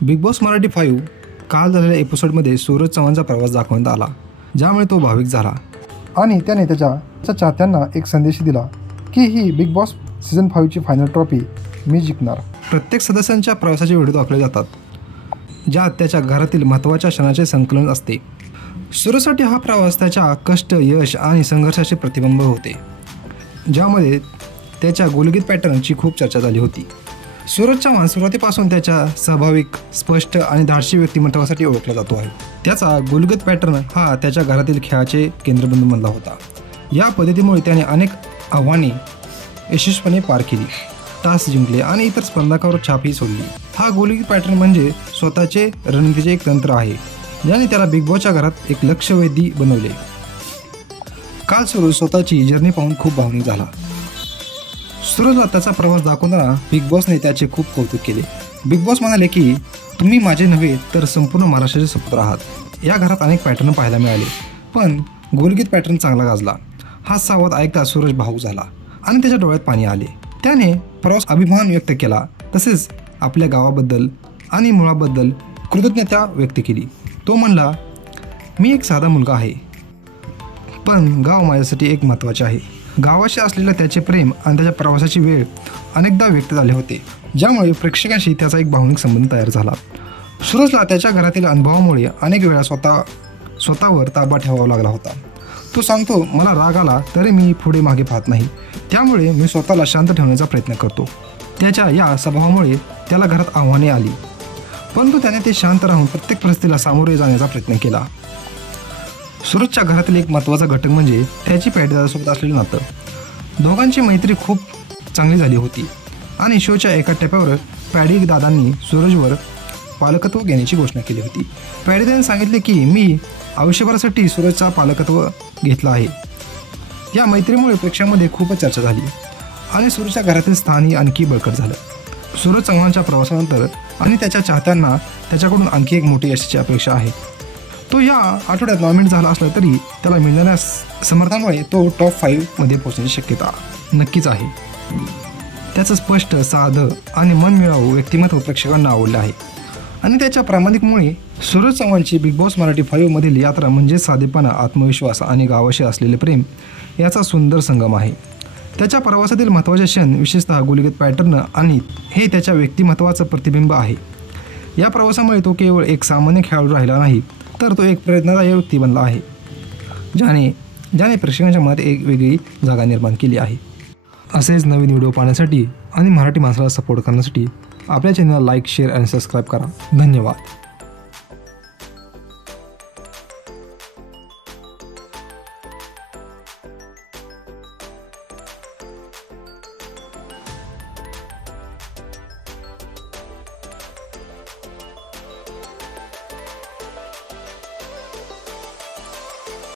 Big boss Marathi 5 काल झालेल्या एपिसोडमध्ये सूरज चव्हाणचा प्रवास दाखवण्यात आला, ज्यामुळे तो भाविक झाला आणि त्याने त्याच्या चाहत्यांना एक संदेश दिला की ही बिग बॉस सीझन 5ची फायनल ट्रॉफी मी जिंकणार। प्रत्येक सदस्यांच्या प्रवासाचे व्हिडिओ दाखवले जातात, ज्यात त्याच्या घरातील महत्त्वाच्या क्षणाचे संकलन असते। सूरजसाठी हा प्रवास त्याच्या कष्ट, यश आणि संघर्षाचे प्रतिबिंब होते, ज्यामध्ये त्याच्या गोलगीत पॅटर्नची खूप चर्चा झाली होती। सूरज चव्हाण सुरुवातीपासून त्याच्या स्वाभाविक, स्पष्ट आणि धाडसी व्यक्तिमत्वासाठी ओळखला जातो आहे। त्याचा गोलगीत पॅटर्न हा त्याच्या घरातील खेळाचे केंद्रबिंदू बनला होता। या पद्धतीमुळे त्याने अनेक आव्हाने यशस्वीपणे पार केली, टास्क जिंकले आणि इतर स्पर्धकांवर छापही सोडली। हा गोलगीत पॅटर्न म्हणजे स्वतःचे रणनीतीचे एक तंत्र आहे, ज्याने त्याला बिग बॉसच्या घरात एक लक्षवेधी बनवले। काल सूरज स्वतःची जर्नी पाहून खूप भावनिक झाला। सूरजला त्याचा प्रवास दाखवताना बिग बॉसने त्याचे खूप कौतुक केले। बिग बॉस म्हणाले की तुम्ही माझे नव्हे तर संपूर्ण महाराष्ट्राचे सुपुत्र आहात। या घरात अनेक पॅटर्न पाहायला मिळाले, पण गोलगीत पॅटर्न चांगला गाजला। हा संवाद ऐकता सूरज भावूक झाला आणि त्याच्या डोळ्यात पाणी आले। त्याने प्रवास अभिमान व्यक्त केला, तसेच आपल्या गावाबद्दल आणि मुळाबद्दल कृतज्ञता व्यक्त केली। तो म्हणला, मी एक साधा मुलगा आहे, पण गाव माझ्यासाठी एक महत्त्वाचे आहे। गावाशी असलेलं त्याचे प्रेम आणि त्याच्या प्रवासाची वेळ अनेकदा व्यक्त झाले होते, ज्यामुळे प्रेक्षकांशी त्याचा एक भावनिक संबंध तयार झाला। सूरजला त्याच्या घरातील अनुभवामुळे अनेक वेळा स्वतःवर ताबा ठेवावा लागला होता। तो सांगतो, मला राग आला तरी मी पुढे मागे पाहत नाही, त्यामुळे मी स्वतःला शांत ठेवण्याचा प्रयत्न करतो। त्याच्या या स्वभावामुळे त्याला घरात आव्हाने आली, परंतु त्याने ते शांत राहून प्रत्येक परिस्थितीला सामोरे जाण्याचा प्रयत्न केला। सूरजच्या घरातील एक महत्त्वाचा घटक म्हणजे त्याची पॅडीदादासोबत असलेलं नातं। दोघांची मैत्री खूप चांगली झाली होती आणि शोच्या एका टप्प्यावर पॅडीदादांनी सूरजवर पालकत्व घेण्याची घोषणा केली होती। पॅडीदादांनी सांगितले की मी आयुष्यभरासाठी सूरजचा पालकत्व घेतला आहे। या मैत्रीमुळे प्रेक्षकांमध्ये खूपच चर्चा झाली आणि सूरजच्या घरातील स्थानही आणखी बळकट झालं। सूरज चव्हाणच्या प्रवासानंतर आणि त्याच्या चाहत्यांना त्याच्याकडून आणखी एक मोठी यशाची अपेक्षा आहे। तो या आठवड्यात नॉमिनेट झाला असला तरी त्याला मिळणाऱ्या समर्थनामुळे तो टॉप 5 मध्ये पोहोचण्याची शक्यता नक्कीच आहे। त्याचं स्पष्ट, साधं आणि मनमिळावू व्यक्तिमत्व प्रेक्षकांना आवडलं आहे आणि त्याच्या प्रामाणिकमुळे सूरज चव्हाणची बिग बॉस मराठी 5 मधील यात्रा म्हणजे साधेपणा, आत्मविश्वास आणि गावाशी असलेले प्रेम याचा सुंदर संगम आहे। त्याच्या प्रवासातील महत्त्वाचे क्षण, विशेषतः गोलगीत पॅटर्न आणि हे त्याच्या व्यक्तिमत्वाचं प्रतिबिंब आहे। या प्रवासामुळे तो केवळ एक सामान्य खेळाडू राहिला नाही, तर तो एक प्रेरणादायी व्यक्ती बनला आहे, ज्याने प्रेक्षकांच्या मनात एक वेगळी जागा निर्माण केली आहे। असेच नवीन व्हिडिओ पाहण्यासाठी आणि मराठी माणसाला सपोर्ट करण्यासाठी आपल्या चॅनलला लाईक, शेअर आणि सबस्क्राईब करा। धन्यवाद।